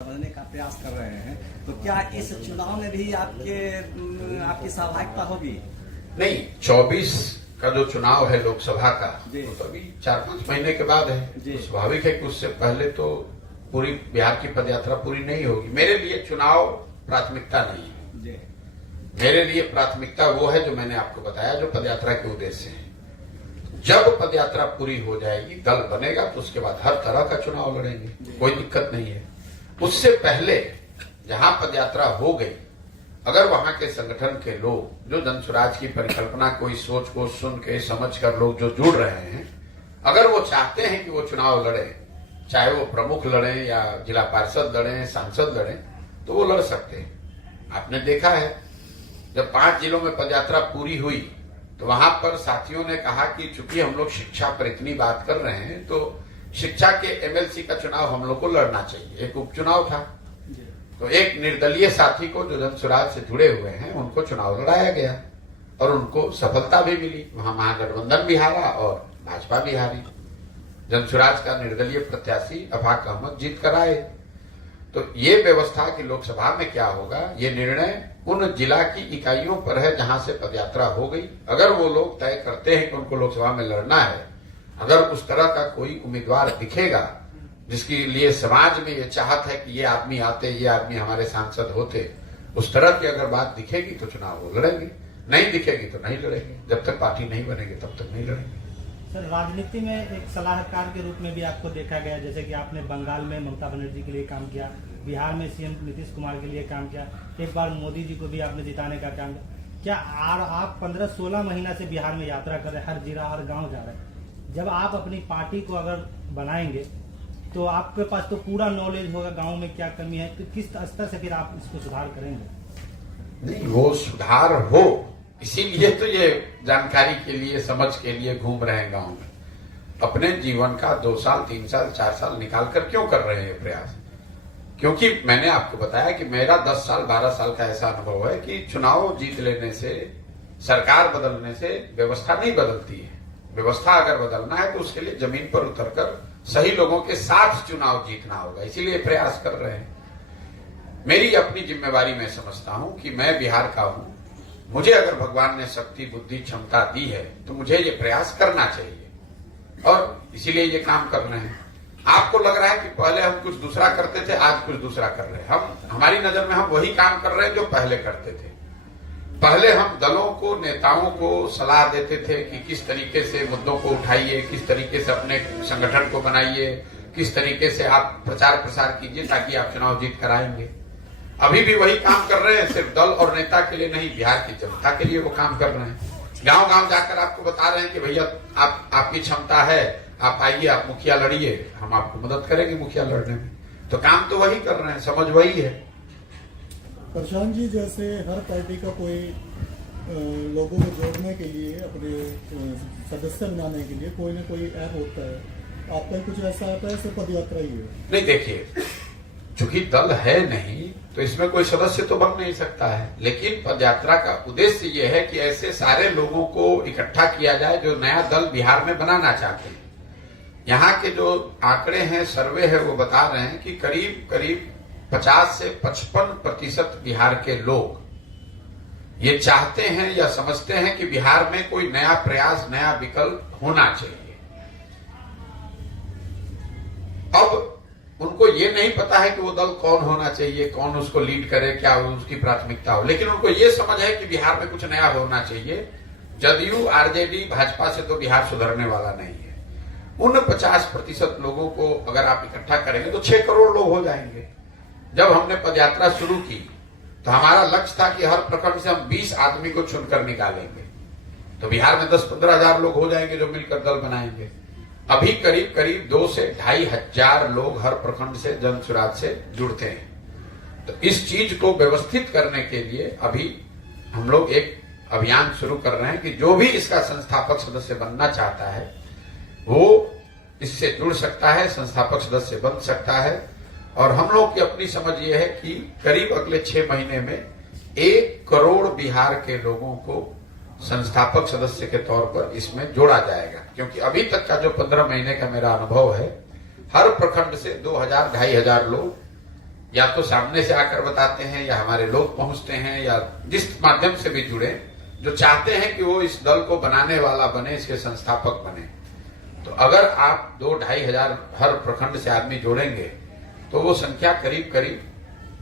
बनने का प्रयास कर रहे हैं, तो क्या इस चुनाव में भी आपकी सहभागिता होगी? नहीं, 24 का जो चुनाव है लोकसभा का, तो अभी 4-5 महीने के बाद है। तो स्वाभाविक है कि उससे पहले तो पूरी बिहार की पदयात्रा पूरी नहीं होगी। मेरे लिए चुनाव प्राथमिकता नहीं है। मेरे लिए प्राथमिकता वो है जो मैंने आपको बताया, जो पदयात्रा के उद्देश्य है। जब पदयात्रा पूरी हो जाएगी, दल बनेगा, तो उसके बाद हर तरह का चुनाव लड़ेंगे, कोई दिक्कत नहीं है। उससे पहले जहां पदयात्रा हो गई, अगर वहां के संगठन के लोग जो जन स्वराज की परिकल्पना को, इस सोच को सुन के समझ कर लोग जो जुड़ रहे हैं, अगर वो चाहते हैं कि वो चुनाव लड़े, चाहे वो प्रमुख लड़े या जिला पार्षद लड़े, सांसद लड़े, तो वो लड़ सकते हैं। आपने देखा है जब 5 जिलों में पदयात्रा पूरी हुई तो वहां पर साथियों ने कहा कि चूंकि हम लोग शिक्षा पर इतनी बात कर रहे हैं, तो शिक्षा के एमएलसी का चुनाव हम लोग को लड़ना चाहिए। एक उपचुनाव था, तो एक निर्दलीय साथी को जो जन स्वराज से जुड़े हुए हैं उनको चुनाव लड़ाया गया और उनको सफलता भी मिली। वहां महागठबंधन भी हारा और भाजपा भी हारी। जन स्वराज का निर्दलीय प्रत्याशी अफाक अहमद जीत कर आए। तो ये व्यवस्था कि लोकसभा में क्या होगा, ये निर्णय उन जिला की इकाइयों पर है जहां से पदयात्रा हो गई। अगर वो लोग तय करते हैं कि उनको लोकसभा में लड़ना है, अगर उस तरह का कोई उम्मीदवार दिखेगा जिसके लिए समाज में ये चाहत है कि ये आदमी आते, ये आदमी हमारे सांसद होते, उस तरह की अगर बात दिखेगी तो चुनाव वो लड़ेंगे, नहीं दिखेगी तो नहीं लड़ेंगे। जब तक पार्टी नहीं बनेगी तब तक नहीं लड़ेंगे। सर, राजनीति में एक सलाहकार के रूप में भी आपको देखा गया, जैसे कि आपने बंगाल में ममता बनर्जी के लिए काम किया, बिहार में सीएम नीतीश कुमार के लिए काम किया, एक बार मोदी जी को भी आपने जिताने का काम किया। क्या आप 15-16 महीना से बिहार में यात्रा कर रहे हैं, हर जिला हर गाँव जा रहे हैं। जब आप अपनी पार्टी को अगर बनाएंगे तो आपके पास तो पूरा नॉलेज होगा गांव में क्या कमी है, तो किस स्तर से फिर आप इसको सुधार करेंगे? नहीं, वो सुधार हो इसीलिए तो ये जानकारी के लिए, समझ के लिए घूम रहे हैं गांव में। अपने जीवन का 2 साल 3 साल 4 साल निकाल कर क्यों कर रहे हैं प्रयास? क्योंकि मैंने आपको बताया कि मेरा 10 साल 12 साल का ऐसा अनुभव है कि चुनाव जीत लेने से, सरकार बदलने से व्यवस्था नहीं बदलती है। व्यवस्था अगर बदलना है तो उसके लिए जमीन पर उतरकर सही लोगों के साथ चुनाव जीतना होगा। इसीलिए प्रयास कर रहे हैं। मेरी अपनी जिम्मेवारी मैं समझता हूं कि मैं बिहार का हूं। मुझे अगर भगवान ने शक्ति, बुद्धि, क्षमता दी है तो मुझे ये प्रयास करना चाहिए और इसीलिए ये काम कर रहे हैं। आपको लग रहा है कि पहले हम कुछ दूसरा करते थे, आज कुछ दूसरा कर रहे हैं। हमारी नजर में हम वही काम कर रहे हैं जो पहले करते थे। पहले हम दलों को, नेताओं को सलाह देते थे कि किस तरीके से मुद्दों को उठाइए, किस तरीके से अपने संगठन को बनाइए, किस तरीके से आप प्रचार प्रसार कीजिए ताकि आप चुनाव जीत कर आएंगे। अभी भी वही काम कर रहे हैं, सिर्फ दल और नेता के लिए नहीं, बिहार की जनता के लिए वो काम कर रहे हैं। गांव गांव जाकर आपको बता रहे हैं कि भैया आपकी क्षमता है, आप आइए, आप मुखिया लड़िए, हम आपको मदद करेंगे मुखिया लड़ने में। तो काम तो वही कर रहे हैं, समझ वही है। प्रशांत जी, जैसे हर पार्टी का कोई लोगों को जोड़ने के लिए, अपने सदस्य बनाने के लिए कोई ना कोई ऐप होता है। आपका कुछ ऐसा आता है, सिर्फ पदयात्रा ही है? नहीं, देखिए, चूंकि दल है नहीं तो इसमें कोई सदस्य तो बन नहीं सकता है, लेकिन पदयात्रा का उद्देश्य यह है कि ऐसे सारे लोगों को इकट्ठा किया जाए जो नया दल बिहार में बनाना चाहते हैं। यहाँ के जो आंकड़े हैं, सर्वे है, वो बता रहे हैं कि करीब करीब 50 से 55% बिहार के लोग ये चाहते हैं या समझते हैं कि बिहार में कोई नया प्रयास, नया विकल्प होना चाहिए। अब उनको ये नहीं पता है कि वो दल कौन होना चाहिए, कौन उसको लीड करे, क्या उसकी प्राथमिकता हो, लेकिन उनको ये समझ है कि बिहार में कुछ नया होना चाहिए। जदयू, आरजेडी, भाजपा से तो बिहार सुधरने वाला नहीं है। उन 50% लोगों को अगर आप इकट्ठा करेंगे तो 6 करोड़ लोग हो जाएंगे। जब हमने पदयात्रा शुरू की तो हमारा लक्ष्य था कि हर प्रखंड से हम 20 आदमी को चुनकर निकालेंगे, तो बिहार में 10-15 हजार लोग हो जाएंगे जो मिलकर दल बनाएंगे। अभी करीब करीब 2 से 2.5 हजार लोग हर प्रखंड से जन स्वराज से जुड़ते हैं। तो इस चीज को व्यवस्थित करने के लिए अभी हम लोग एक अभियान शुरू कर रहे हैं कि जो भी इसका संस्थापक सदस्य बनना चाहता है वो इससे जुड़ सकता है, संस्थापक सदस्य बन सकता है। और हम लोग की अपनी समझ ये है कि करीब अगले 6 महीने में 1 करोड़ बिहार के लोगों को संस्थापक सदस्य के तौर पर इसमें जोड़ा जाएगा। क्योंकि अभी तक का जो 15 महीने का मेरा अनुभव है, हर प्रखंड से 2000-2500 लोग या तो सामने से आकर बताते हैं या हमारे लोग पहुंचते हैं या जिस माध्यम से भी जुड़े, जो चाहते हैं कि वो इस दल को बनाने वाला बने, इसके संस्थापक बने। तो अगर आप 2-2.5 हजार हर प्रखंड से आदमी जोड़ेंगे तो वो संख्या करीब करीब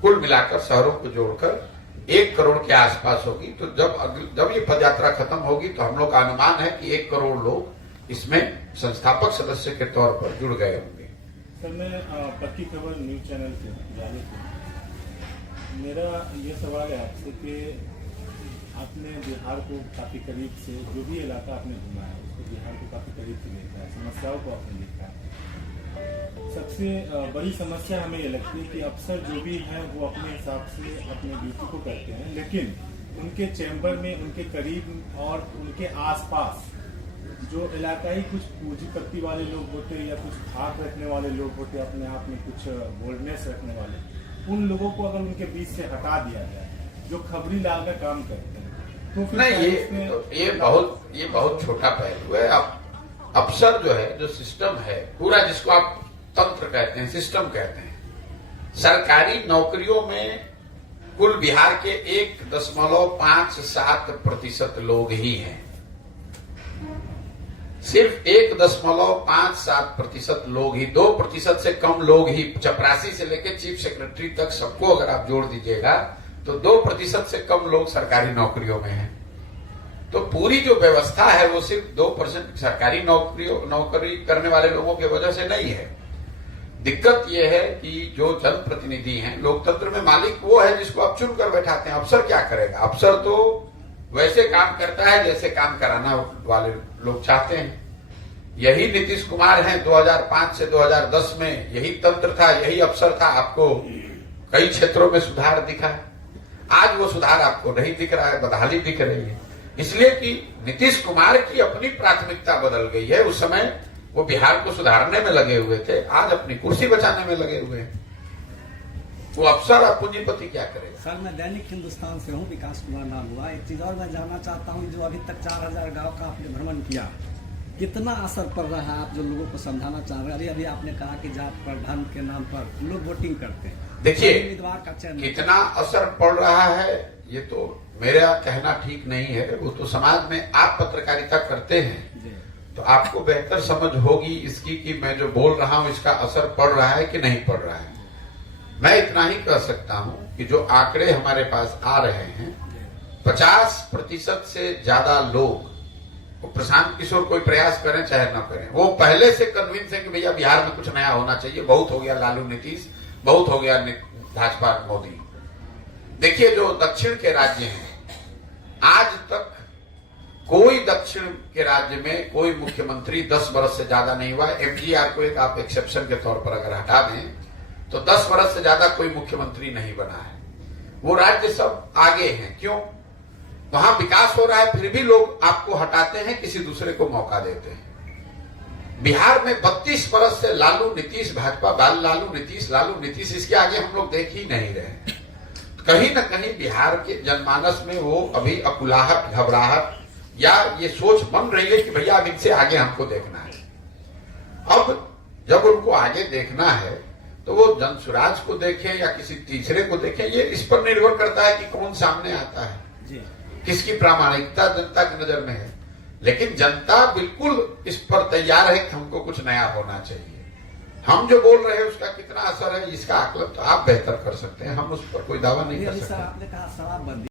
कुल मिलाकर शहरों को जोड़कर 1 करोड़ के आसपास होगी। तो जब ये पदयात्रा खत्म होगी तो हम लोग का अनुमान है कि 1 करोड़ लोग इसमें संस्थापक सदस्य के तौर पर जुड़ गए होंगे। सर, मैं पक्की खबर न्यूज चैनल से जाने से मेरा ये सवाल है आपसे कि आपने बिहार को काफी करीब से, जो भी इलाका आपने घुमा है उसको बिहार को काफी करीब से देखा है, समस्याओं को आपने देखा है। सबसे बड़ी समस्या हमें ये लगती है कि अफसर जो भी हैं वो अपने हिसाब से अपने ड्यूटी को करते हैं, लेकिन उनके चैम्बर में, उनके करीब और उनके आसपास जो इलाकाई कुछ पूंजीपति वाले लोग होते हैं या कुछ भाग रखने वाले लोग होते हैं, अपने आप में कुछ बोल्डनेस रखने वाले, उन लोगों को अगर उनके बीच से हटा दिया जाए, जो खबरी लाल का काम करते हैं, तो फिर नहीं, ये बहुत छोटा पहलू है। अब अफसर जो है, जो सिस्टम है पूरा, जिसको आप तंत्र कहते हैं, सिस्टम कहते हैं, सरकारी नौकरियों में कुल बिहार के 1.57% लोग ही हैं। सिर्फ 1.57% लोग ही, 2% से कम लोग ही, चपरासी से लेकर चीफ सेक्रेटरी तक सबको अगर आप जोड़ दीजिएगा तो 2% से कम लोग सरकारी नौकरियों में हैं। तो पूरी जो व्यवस्था है वो सिर्फ 2% सरकारी नौकरी करने वाले लोगों की वजह से नहीं है। दिक्कत यह है कि जो जनप्रतिनिधि हैं, लोकतंत्र में मालिक वो है जिसको आप चुनकर बैठाते हैं। अफसर क्या करेगा? अफसर तो वैसे काम करता है जैसे काम कराना वाले लोग चाहते हैं। यही नीतीश कुमार हैं, 2005 से 2010 में यही तंत्र था, यही अफसर था। आपको कई क्षेत्रों में सुधार दिखा है, आज वो सुधार आपको नहीं दिख रहा है, बदहाली दिख रही है। इसलिए कि नीतीश कुमार की अपनी प्राथमिकता बदल गई है। उस समय वो बिहार को सुधारने में लगे हुए थे, आज अपनी कुर्सी बचाने में लगे हुए हैं। वो अफसर और पूंजीपति क्या करेगा? सर, मैं दैनिक हिंदुस्तान से हूँ, विकास कुमार नाम हुआ। एक चीज और मैं जानना चाहता हूँ, जो अभी तक 4000 गांव का आपने भ्रमण किया, कितना असर पड़ रहा है? आप जो लोगों को समझाना चाह रहे हैं, अभी आपने कहा कि जात पर, धर्म के नाम पर लोग वोटिंग करते हैं, देखिए उम्मीदवार का चयन कितना असर पड़ रहा है ये तो मेरा कहना ठीक नहीं है। वो तो समाज में आप पत्रकारिता करते हैं तो आपको बेहतर समझ होगी इसकी कि मैं जो बोल रहा हूं इसका असर पड़ रहा है कि नहीं पड़ रहा है। मैं इतना ही कह सकता हूं कि जो आंकड़े हमारे पास आ रहे हैं, 50% से ज्यादा लोग, प्रशांत किशोर कोई प्रयास करें चाहे न करें, वो पहले से कन्विंस है कि भैया बिहार में कुछ नया होना चाहिए। बहुत हो गया लालू नीतीश, बहुत हो गया भाजपा मोदी। देखिए जो दक्षिण के राज्य हैं, आज तक कोई दक्षिण के राज्य में कोई मुख्यमंत्री 10 वर्ष से ज्यादा नहीं हुआ। एमजीआर को एक आप एक्सेप्शन के तौर पर अगर हटा दें तो 10 वर्ष से ज्यादा कोई मुख्यमंत्री नहीं बना है। वो राज्य सब आगे हैं। क्यों? वहां विकास हो रहा है, फिर भी लोग आपको हटाते हैं, किसी दूसरे को मौका देते हैं। बिहार में 32 वर्ष से लालू नीतीश, भाजपा लालू नीतीश, इसके आगे हम लोग देख ही नहीं रहे। कहीं न कहीं बिहार के जनमानस में वो अभी अकुलाहट, घबराहट या ये सोच बन रही है कि भैया अब इनसे आगे हमको देखना है। अब जब उनको आगे देखना है तो वो जनसुराज को देखें या किसी तीसरे को देखें, ये इस पर निर्भर करता है कि कौन सामने आता है, किसकी प्रामाणिकता जनता की नजर में है। लेकिन जनता बिल्कुल इस पर तैयार है कि हमको कुछ नया होना चाहिए। हम जो बोल रहे हैं उसका कितना असर है, इसका आकलन तो आप बेहतर कर सकते हैं, हम उस पर कोई दावा नहीं कर सकते। आपने कहा शराबबंदी